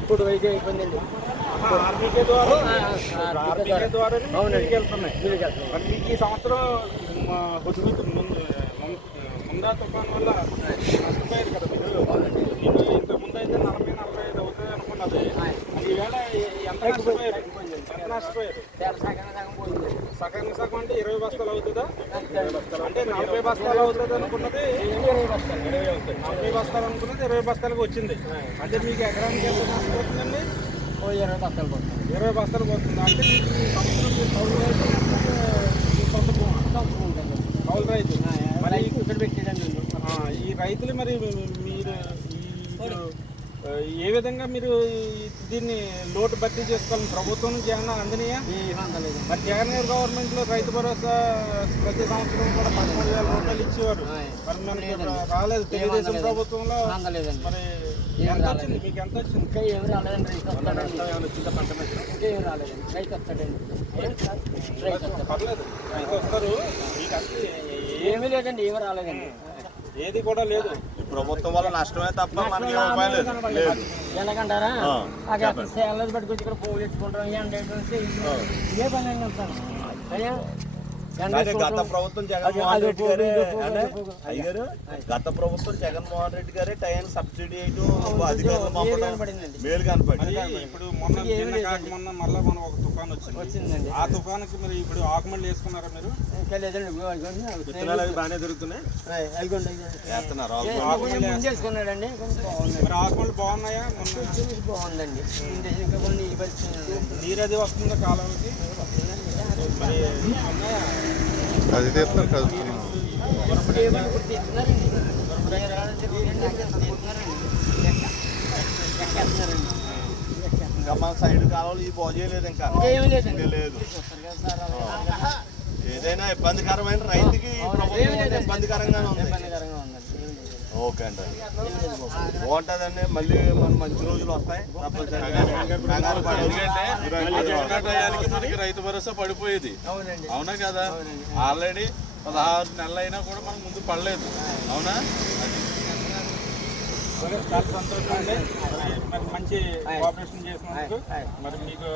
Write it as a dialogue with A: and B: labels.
A: ఇప్పుడు వయసు అయిపోయిందండి
B: ఆర్బీకే ద్వారా
A: ఆ, ఆ,
B: ఆర్బీకే ద్వారా
A: అవునండి.
B: వెళ్తున్నాయి. మరి మీకు ఈ సంవత్సరం ముందు తుఫాన్ వల్ల నష్టపోయారు కదా మీరు ఇది ఇంత ముందు అయితే నలభై నలభై ఐదు అవుతుంది అనుకున్నది అది ఈవేళ ఎంత నష్టపోయారు ఎంత నష్టపోయారు
A: చాలా సగం సగం
B: అంటే ఇరవై బస్తాలు అవుతుందా? అంటే నలభై బస్తాలు అవుతుంది అనుకున్నది నలభై బస్తాలు అనుకున్నది ఇరవై బస్తాలకు వచ్చింది. అంటే మీకు ఎకరానికి ఎంత నష్టపోతుందండి
A: ఓ ఇరవై బస్తాలు పోతుంది
B: ఇరవై బస్తాలు పోతుంది అంటే మీకు కౌలు రైతు. మరి
A: ఇక్కడ.
B: ఆ, ఈ రైతులు మరి మీరు ఏ విధంగా మీరు దీన్ని లోటు భర్తీ చేసుకోవాలి ప్రభుత్వం నుంచి ఏమన్నా అందనియా?
A: ఈ అందలేదు
B: మరి జగన్ గారి గవర్నమెంట్లో రైతు భరోసా ప్రతి సంవత్సరం కూడా పదమూడు వేల రూపాయలు ఇచ్చేవారు. మరి మనకి. రాలేదు తెలుగుదేశం. ప్రభుత్వంలో. మరి ఎంత. వచ్చింది? మీకు ఎంత వచ్చింది?
A: ఇంకా ఏమి రాలేదండి. రైతు
B: ఏమైనా వచ్చిందా పంట
A: ఇంకా ఏమి రాలేదండి. రైతు వస్తాడండి రైతు
B: పర్లేదు. రైతు వస్తారు. మీకు అసలు
A: ఏమీ లేదండి. ఏమి రాలేదండి.
B: ఏది కూడా లేదు.
C: ప్రభుత్వం వల్ల నష్టమే తప్ప మనకి ఉపాయం లేదు. లేదు.
A: ఎలాగంటారా? పట్టుకొచ్చి ఇక్కడ పని
C: కానీ గత. ప్రభుత్వం జగన్మోహన్ రెడ్డి గారే. అయ్యారు గత ప్రభుత్వం జగన్మోహన్ రెడ్డి గారే టైం సబ్సిడీ అధికారులు
A: మేలు
C: పంపడం
A: కనపడిందండి.
C: మేలు కనపడి
B: ఇప్పుడు మొన్న మొన్న మళ్ళీ మన ఒక తుఫాన్ వచ్చింది. ఆ తుఫానుకి మరి ఇప్పుడు ఆకుమల్లి వేసుకున్నారా మీరు.
C: విత్తనాలు అవి బాగానే దొరుకుతున్నాయి. వేస్తున్నారు
B: మరి బాగున్నాయా?
A: బాగుందండి.
B: నీరు అది వస్తుందా ఉన్నాయా
D: అది.
A: లెక్క వేస్తున్నారండి.
C: ఇంకా మన సైడ్ కాలంలో ఈ బాగు చేయలేదు ఇంకా లేదు
A: కదా.
C: ఏదైనా ఇబ్బందికరమైన రైతుకి. ఇబ్బందికరంగానే ఉంది
A: ఇబ్బందికరంగా ఉందండి ఏమీ లేదు.
C: ఓకే అండి బాగుంటుందండి. మళ్ళీ మన మంచి రోజులు వస్తాయి.
E: మనకి రైతు భరోసా పడిపోయేది.
A: అవునండి.
E: అవునా కదా? ఆల్రెడీ పదహారు నెలలు అయినా కూడా మనకు ముందు పడలేదు. అవునా?
B: చాలా సంతోషం అండి. మంచి కోఆపరేషన్ చేసినందుకు మరి మీకు